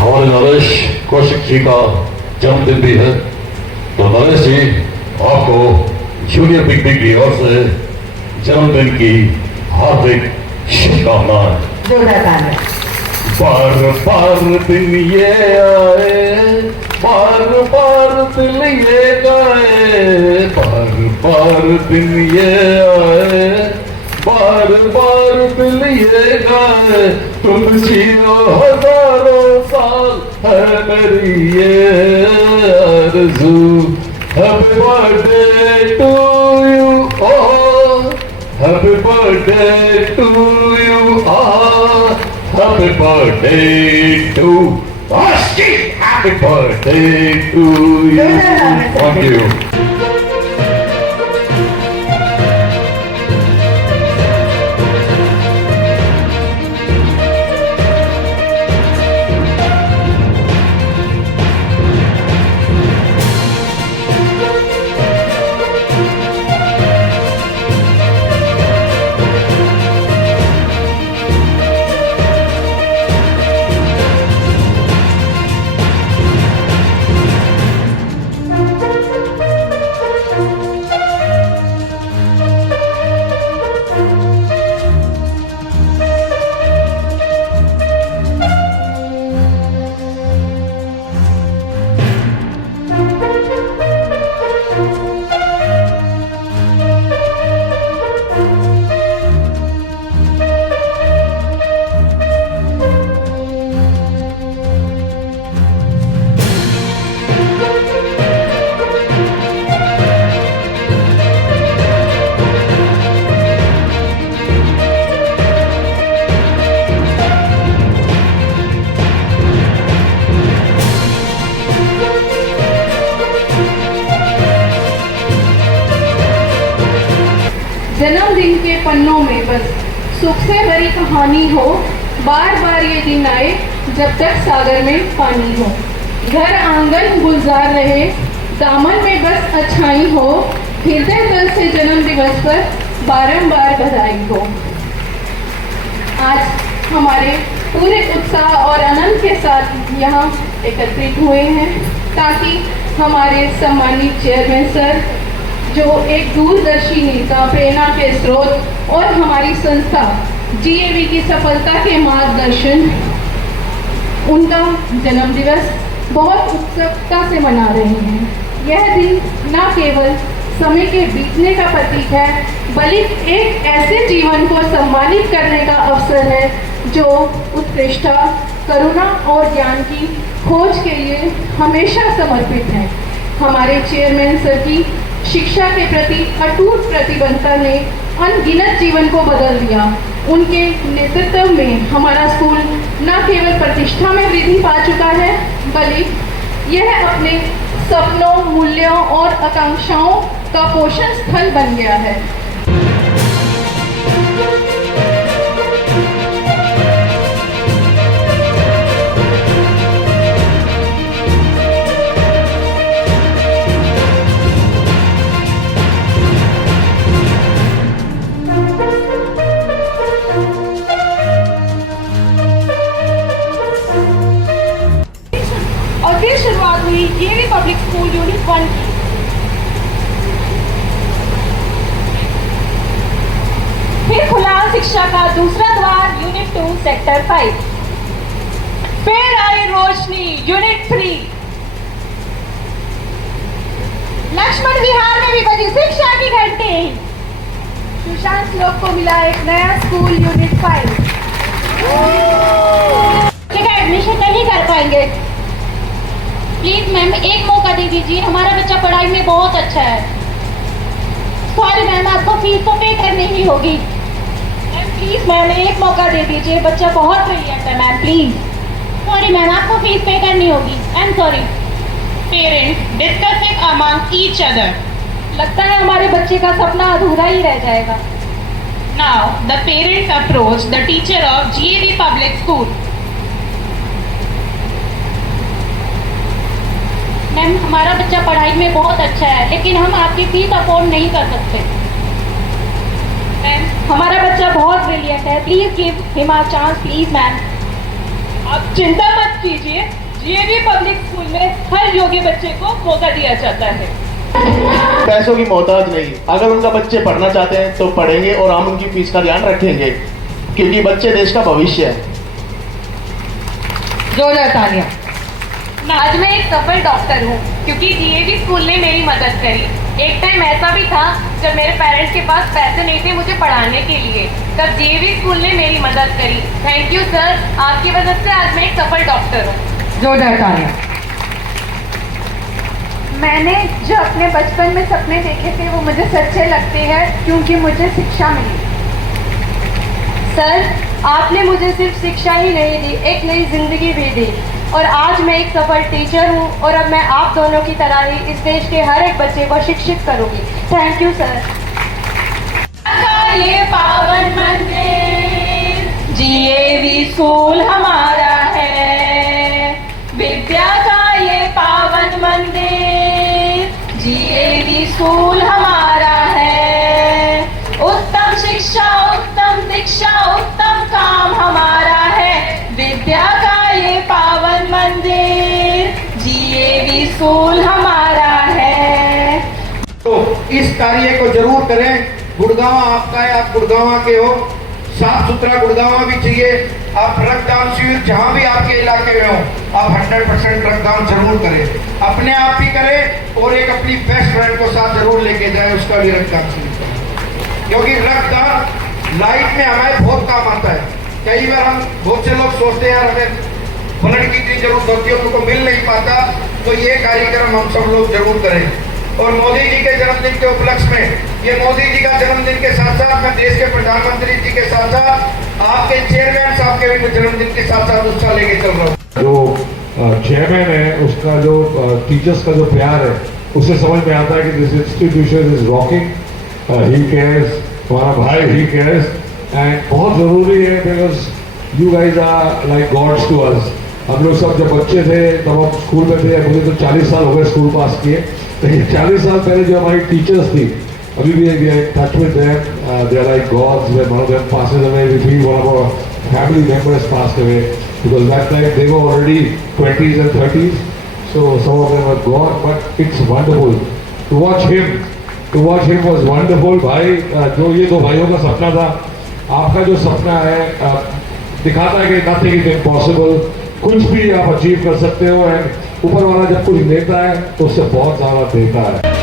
हमारे नरेश कौशिक जी का जन्मदिन भी है, तो नरेश जी आपको जूनियर बिग बिग की ओर से जन्मदिन की हार्दिक शुभकामनाएं। बार बार दिन ये आए, बार बार दिल ये गाए, बार बार दिन ये आए, बार बार दिल ये गाए, तुम जियो हजारों साल है मेरी ये आरज़ू। Happy birthday to you, oh happy birthday to you, happy birthday to us, happy birthday to you. Thank you. जन्मदिन के पन्नों में बस सुख से भरी कहानी हो, बार बार ये दिन आए जब तक सागर में पानी हो। घर आंगन गुलजार रहे, दामन में बस अच्छाई हो, हृदय तल से जन्म दिवस पर बारंबार बधाई हो। आज हमारे पूरे उत्साह और आनंद के साथ यहाँ एकत्रित हुए हैं ताकि हमारे सम्मानित चेयरमैन सर, जो एक दूरदर्शी नेता, प्रेरणा के स्रोत और हमारी संस्था GAV की सफलता के मार्गदर्शन, उनका जन्मदिवस बहुत उत्सुकता से मना रहे हैं। यह दिन न केवल समय के बीतने का प्रतीक है, बल्कि एक ऐसे जीवन को सम्मानित करने का अवसर है जो उत्कृष्टता, करुणा और ज्ञान की खोज के लिए हमेशा समर्पित है। हमारे चेयरमैन सर की शिक्षा के प्रति अटूट प्रतिबद्धता ने अनगिनत जीवन को बदल दिया। उनके नेतृत्व में हमारा स्कूल न केवल प्रतिष्ठा में वृद्धि पा चुका है, बल्कि यह अपने सपनों, मूल्यों और आकांक्षाओं का पोषण स्थल बन गया है। फिर शुरुआत हुई GAV पब्लिक स्कूल यूनिट 1 की। फिर खुला शिक्षा का दूसरा द्वार यूनिट 2 सेक्टर 5। फिर आई रोशनी यूनिट 3। लक्ष्मण विहार में भी बजी शिक्षा की घंटी। सुशांत लोग को मिला एक नया स्कूल यूनिट 5। एडमिशन नहीं कर पाएंगे, प्लीज मैम एक मौका दे दीजिए, हमारा बच्चा पढ़ाई में बहुत अच्छा है। सॉरी मैम, आपको फीस तो पे करनी ही होगी। मैम प्लीज मैम एक मौका दे दीजिए, बच्चा बहुत ब्रिलियंट है मैम, प्लीज। सॉरी मैम, आपको फीस पे करनी होगी। I am sorry. Parents discussing among each other. लगता है हमारे बच्चे का सपना अधूरा ही रह जाएगा। Now the parents approach the teacher of GAV public school. Ma'am हमारा बच्चा पढ़ाई में बहुत अच्छा है, लेकिन हम आपकी फीस अफोर्ड नहीं कर सकते। मैम हमारा बच्चा बहुत ब्रिलियंट है, please give him a chance please ma'am. आप चिंता मत कीजिए, जीएवी पब्लिक स्कूल में हर योग्य बच्चे को मौका दिया जाता है। पैसों की मोहताज नहीं, अगर उनका बच्चे पढ़ना चाहते हैं तो पढ़ेंगे और हम उनकी फीस का ध्यान रखेंगे, क्योंकि बच्चे देश का भविष्य है। जोरदार तालियां। आज मैं एक सफल डॉक्टर हूँ क्योंकि जीएवी स्कूल ने मेरी मदद करी। एक टाइम ऐसा भी था जब मेरे पेरेंट्स के पास पैसे नहीं थे मुझे पढ़ाने के लिए, तब जीएवी स्कूल ने मेरी मदद करी। थैंक यू सर, आपकी वजह से आज मैं एक सफल डॉक्टर हूँ। जोरदार तालियां। मैंने जो अपने बचपन में सपने देखे थे वो मुझे सच्चे लगते हैं क्योंकि मुझे शिक्षा मिली। सर, आपने मुझे सिर्फ शिक्षा ही नहीं दी, एक नई जिंदगी भी दी और आज मैं एक सफल टीचर हूँ और अब मैं आप दोनों की तरह ही इस देश के हर एक बच्चे को शिक्षित करूँगी। Thank you sir. ये पावन मंदिर जीएवी स्कूल हमारा है, विद्या का ये पावन मंदिर जीएवी स्कूल हमारा है। उत्तम शिक्षा, उत्तम दीक्षा, उत्तम काम हमारा है, विद्या का ये पावन मंदिर जीएवी स्कूल हमारा है। तो इस कार्य को जरूर करें। गुड़गांव आपका है, आप गुड़गांव के हो, साफ सुथरा गुड़गांव भी चाहिए। आप रक्तदान शिविर जहां भी आपके इलाके में हो, आप 100% रक्तदान जरूर करें, अपने आप भी करें और एक अपनी बेस्ट फ्रेंड को साथ जरूर लेके जाए, उसका भी रक्तदान शिविर करें, क्योंकि रक्तदान लाइफ में हमारे बहुत काम आता है। कई बार हम बहुत से लोग सोचते हैं यार हमें ब्लड की इतनी जरूरत होती है, उनको मिल नहीं पाता, तो ये कार्यक्रम हम सब लोग जरूर करें। और मोदी जी के जन्मदिन के उपलक्ष्य में, ये मोदी जी का जन्मदिन के साथ साथ मैं देश के प्रधानमंत्री जी के साथ साथ आपके चेयरमैन साहब के भी जन्मदिन के साथ साथ उत्साह लेके चल रहा हूँ। जो चेयरमैन है उसका जो टीचर्स का जो प्यार है उससे समझ में आता है कि this institution is rocking, he cares, हमारा भाई ही केयर्स एंड बहुत ज़रूरी है because you guys are like gods to us. हम लोग सब जब बच्चे थे तब हम स्कूल में थे, मुझे तो 40 साल हो गए स्कूल पास किए, लेकिन 40 साल पहले जो हमारी टीचर्स थी अभी भी we are in touch with them, they are like gods. When one of them passes away we feel one of our family members passed away because that time they were already 20s and 30s, so some of them were gone, but it's wonderful to watch him. To watch him was wonderful। भाई जो ये दो भाइयों का सपना था, आपका जो सपना है दिखाता है कि nothing is impossible, कुछ भी आप अचीव कर सकते हो एंड ऊपर वाला जब कुछ देता है तो उससे बहुत ज़्यादा देता है।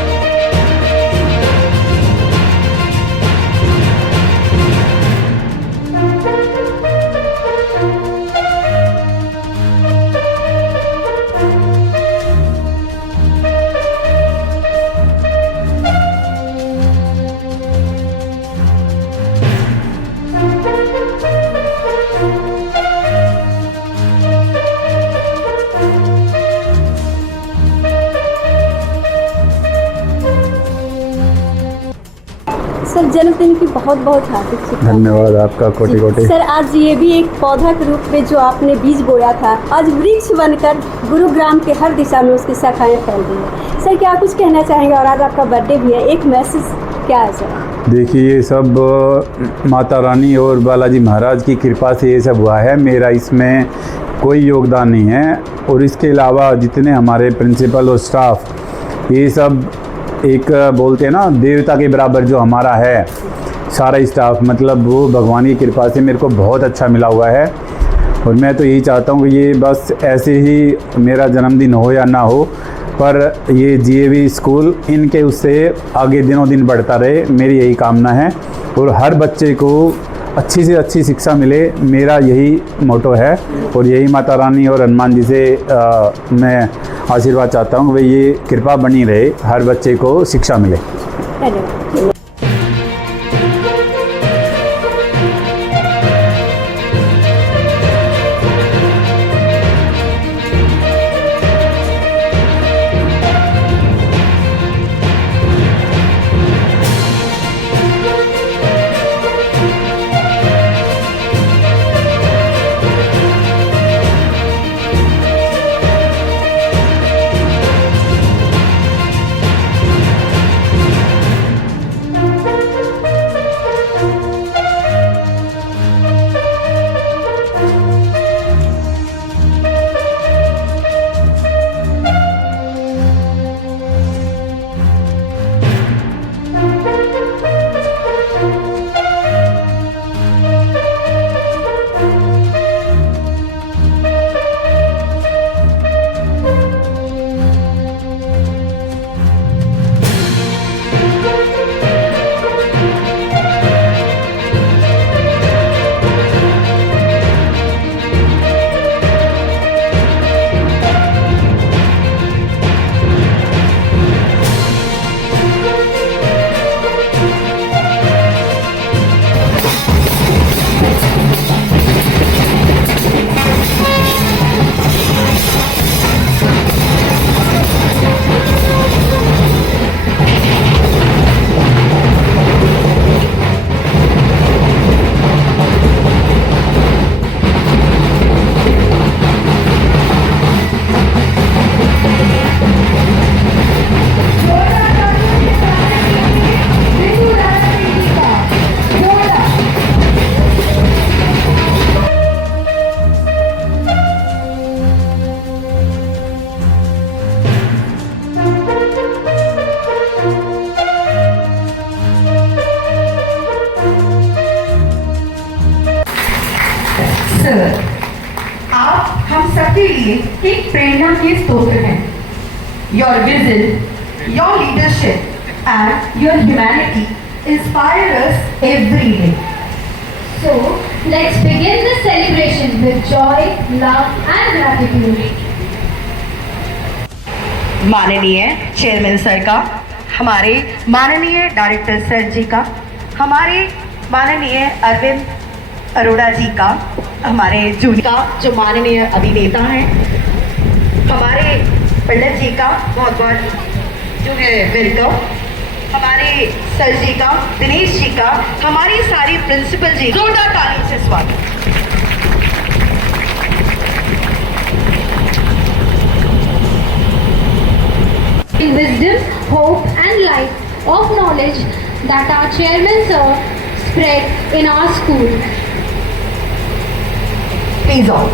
सर, जन्मदिन की बहुत बहुत हार्दिक शुभकामनाएं। धन्यवाद आपका कोटि कोटि। सर, आज ये भी एक पौधा के रूप में जो आपने बीज बोया था, आज वृक्ष बनकर गुरुग्राम के हर दिशा में उसकी शाखाएं फैल रही है। सर, क्या कुछ कहना चाहेंगे? और आज आपका बर्थडे भी है, एक मैसेज क्या है सर? देखिए, ये सब माता रानी और बालाजी महाराज की कृपा से ये सब हुआ है, मेरा इसमें कोई योगदान नहीं है। और इसके अलावा जितने हमारे प्रिंसिपल और स्टाफ, ये सब एक बोलते हैं ना देवता के बराबर जो हमारा है सारा स्टाफ, मतलब वो भगवान की कृपा से मेरे को बहुत अच्छा मिला हुआ है। और मैं तो यही चाहता हूँ कि ये बस ऐसे ही मेरा जन्मदिन हो या ना हो, पर ये जीएवी स्कूल इनके उससे आगे दिनों दिन बढ़ता रहे, मेरी यही कामना है। और हर बच्चे को अच्छी से अच्छी शिक्षा मिले, मेरा यही मोटो है। और यही माता रानी और हनुमान जी से मैं आशीर्वाद चाहता हूँ कि ये कृपा बनी रहे, हर बच्चे को शिक्षा मिले। धन्यवाद। सबके लिए एक प्रेरणा के स्रोत हैं। Your vision, your leadership and your humanity inspire us every day. So, let's begin the celebration with joy, love and gratitude. माननीय चेयरमैन सर का, हमारे माननीय डायरेक्टर सर जी का, हमारे माननीय अरविंद अरोड़ा जी का, हमारे जूनियर का जो माननीय अभिनेता हैं, हमारे पंडित जी का बहुत बहुत जो है वेलकम, हमारे सर जी का, दिनेश जी का, हमारी सारी प्रिंसिपल जी, जोरदार ताली से स्वागत। In wisdom, hope and light of knowledge that our chairman sir spread in our school. Please all.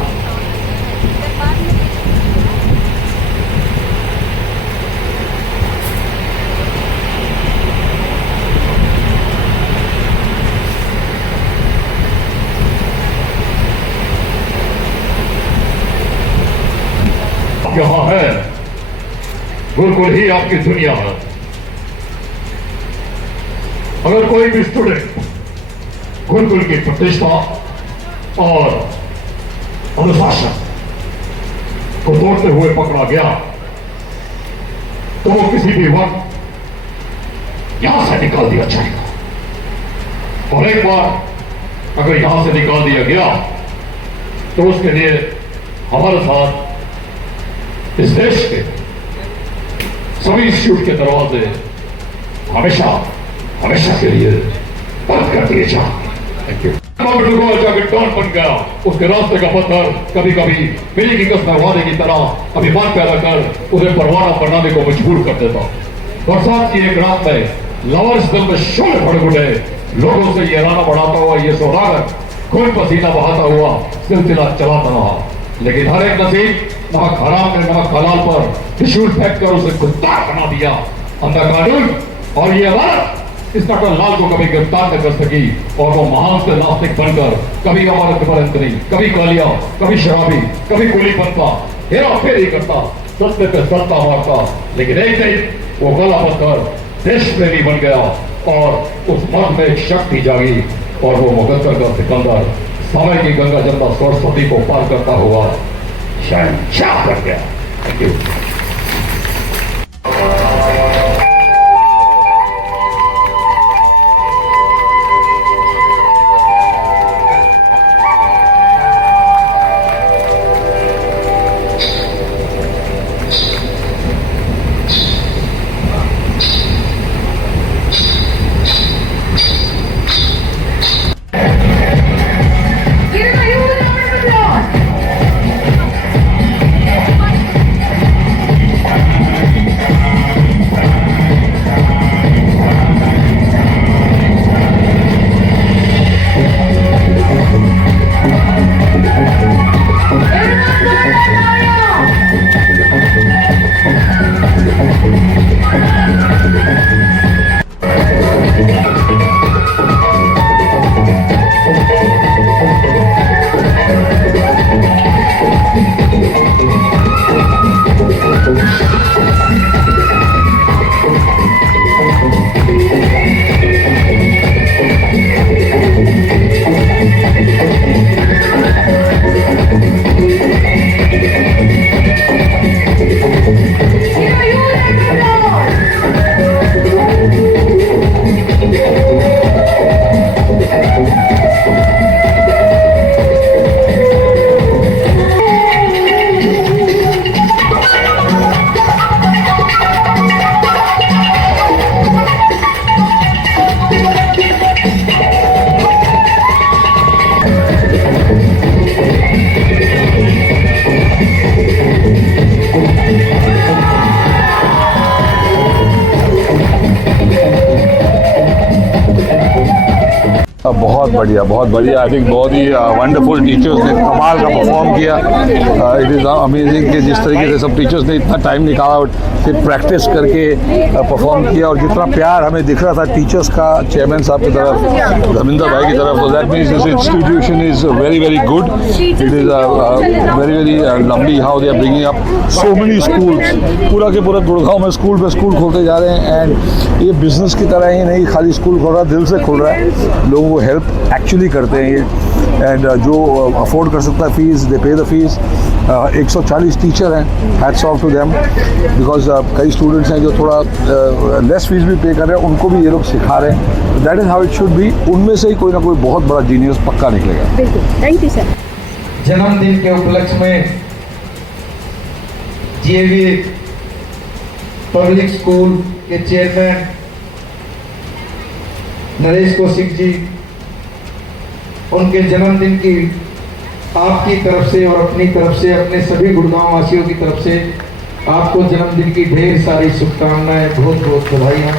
यहाँ है गुरुकुल ही आपकी दुनिया है। अगर कोई भी स्टूडेंट गुरुकुल की प्रतिष्ठा और अनुशासन को तोड़ते हुए पकड़ा गया तो वो किसी भी वक्त यहां से निकाल दिया जाएगा। और एक बार अगर यहां से निकाल दिया गया तो उसके लिए हमारे साथ इस देश के सभी इंस्टीट्यूट के दरवाजे हमेशा हमेशा के लिए बंद कर दिए जाएंगे। जाके डॉन बन गया, उसके रास्ते का पत्थर कभी कभी मेरी की कसम वादे की तरह अभिमान पैदा कर उसे परवाना बनाने को मजबूर कर देता। बरसात की एक रात में लवर्स दिल में शोले भड़क उठे, लोगों से ये राना बढ़ाता हुआ ये सौदागर खून पसीना बहाता हुआ सिलसिला चलाता रहा। लेकिन हर एक नसीब नमक हराम ने नमक हलाल पर त्रिशूल फेंक कर उसे गुद्दार बना दिया। अंधा कानून और ये अदालत इस डॉक्टर लाल को कभी गिरफ्तार न कर सकी और वो महान से नास्तिक बनकर कभी अमानत पर अंतरी, कभी कालिया, कभी शराबी, कभी गोली बनता, हेरा फेरी करता, सत्य पे सत्ता मारता। लेकिन एक दिन वो गला पत्थर देश प्रेमी बन गया और उस मर्द में एक शक्ति जागी और वो मुकद्दर का सिकंदर समय की गंगा जमुना सरस्वती को पार करता हुआ शहंशाह बन गया। Thank you. बहुत बढ़िया। आई थिंक बहुत ही वंडरफुल टीचर्स ने कमाल का परफॉर्म किया। इट इज़ अमेजिंग कि जिस तरीके से सब टीचर्स ने इतना टाइम निकाला और फिर प्रैक्टिस करके परफॉर्म किया, और जितना प्यार हमें दिख रहा था टीचर्स का चेयरमैन साहब की तरफ, धर्मेंद्र भाई की तरफ, तो that means this institution is very good. It is very lovely how they are bringing up so many schools. पूरा के पूरा गुड़गांव में स्कूल पे स्कूल खोलते जा रहे हैं, एंड ये बिजनेस की तरह ही नहीं खाली स्कूल खोल रहा है, दिल से खोल रहा है, लोगों को हेल्प एक्चुअली करते हैं ये। एंड जो अफोर्ड कर सकता है fees, they pay the fees. 140 teacher हैं, hats off to them, because कई स्टूडेंट्स हैं जो थोड़ा लेस फीस भी पे कर रहे हैं, उनको भी ये लोग सिखा रहे हैं। That is how it should be. उनमें से ही कोई ना कोई बहुत बड़ा जीनियस पक्का निकलेगा। बिल्कुल, थैंक यू सर। जन्मदिन के उपलक्ष्य में जीएवी पब्लिक स्कूल के चेयरमैन नरेश कौशिक जी, उनके जन्मदिन की आपकी तरफ से और अपनी तरफ से, अपने सभी गुड़गांव वासियों की तरफ से आपको जन्मदिन की ढेर सारी शुभकामनाएं, बहुत बहुत बधाइयाँ।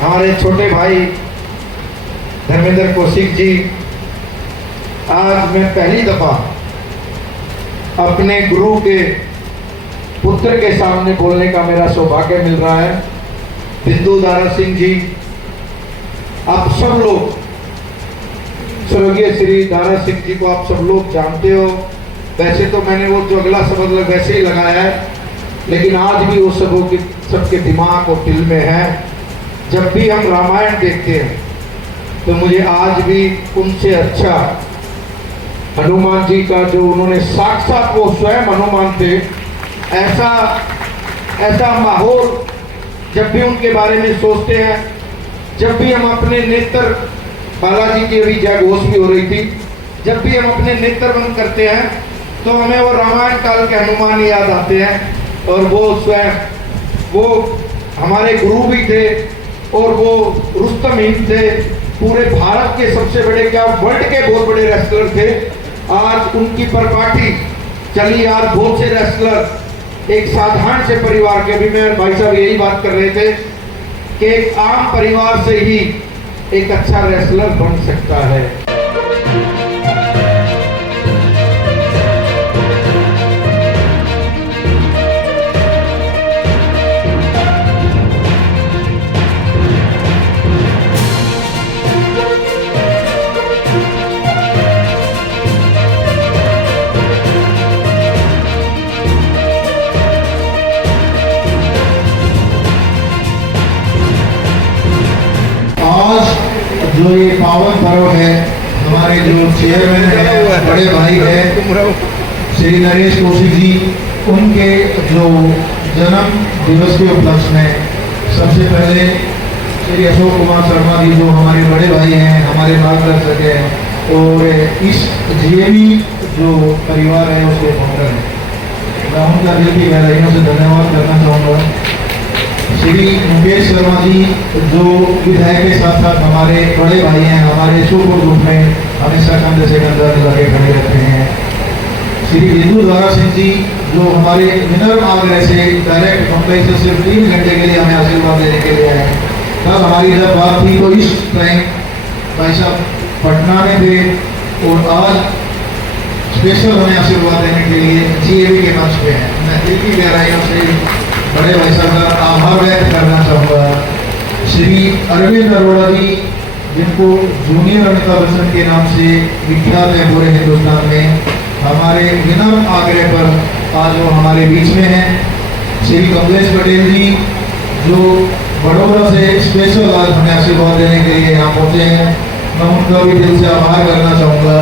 हमारे छोटे भाई धर्मेंद्र कौशिक जी, आज मैं पहली दफा अपने गुरु के पुत्र के सामने बोलने का मेरा सौभाग्य मिल रहा है। बिंदु दारा सिंह जी, आप सब लोग स्वर्गीय श्री दारा सिंह जी को आप सब लोग जानते हो। वैसे तो मैंने वो जो अगला शब्द वैसे ही लगाया है, लेकिन आज भी वो सबके दिमाग और दिल में है। जब भी हम रामायण देखते हैं तो मुझे आज भी उनसे अच्छा हनुमान जी का, जो उन्होंने साक्षात वो स्वयं हनुमान थे, ऐसा माहौल जब भी उनके बारे में सोचते हैं, जब भी हम अपने नेत्र, बालाजी की अभी जय घोष भी हो रही थी, जब भी हम अपने नेत्र बंद करते हैं तो हमें वो रामायण काल के हनुमान याद आते हैं। और वो स्वयं वो हमारे गुरु भी थे, और वो रुस्तम हिंद थे, पूरे भारत के सबसे बड़े, क्या वर्ल्ड के बहुत बड़े रेसलर थे। आज उनकी परपाठी चली। आज बहुत से रेसलर एक साधारण से परिवार के, भी मैं भाई साहब यही बात कर रहे थे कि एक आम परिवार से ही एक अच्छा रेसलर बन सकता है। जो ये पावन पर्व है, हमारे जो चेयरमैन है, बड़े भाई है श्री नरेश कौशिक जी, उनके जो जन्म दिवस के उपलक्ष्य में सबसे पहले श्री अशोक कुमार शर्मा जी, जो हमारे बड़े भाई हैं, हमारे मार्गदर्शक हैं, और इस जीएवी जो परिवार है उसके फाउंडर हैं, मैं उनका दिल की गहराइयों से धन्यवाद करना चाहूँगा। श्री मुकेश शर्मा जी, जो विधायक के साथ साथ हमारे बड़े भाई हैं, हमारे शुभ ग्रुप में हमेशा कंधे से कंधा मिलाके खड़े रहते हैं। श्री बिंदु दारा सिंह जी, जो हमारे विनम्र आग्रह से डायरेक्ट मुंबई से सिर्फ 3 घंटे के लिए हमें आशीर्वाद देने के लिए आए। तब हमारी जब बात थी तो इस टाइम भाई साहब पटना में थे, और आज स्पेशल हमें आशीर्वाद देने के लिए जीएवी के मंच पे हैं। मैं दिल की गहराइयों से बड़े भाई साहब का आभार व्यक्त करना चाहूँगा। श्री अरविंद अरोड़ा जी, जिनको जूनियर अमिताभ बच्चन के नाम से विख्यात है पूरे हिंदुस्तान में, हमारे विनम्र आग्रह पर आज वो हमारे बीच में हैं। श्री कमलेश पटेल जी, जो बड़ौदा से स्पेशल आज हमें आशीर्वाद देने के लिए यहाँ पहुँचे हैं, मैं उनका भी दिल से आभार करना चाहूँगा।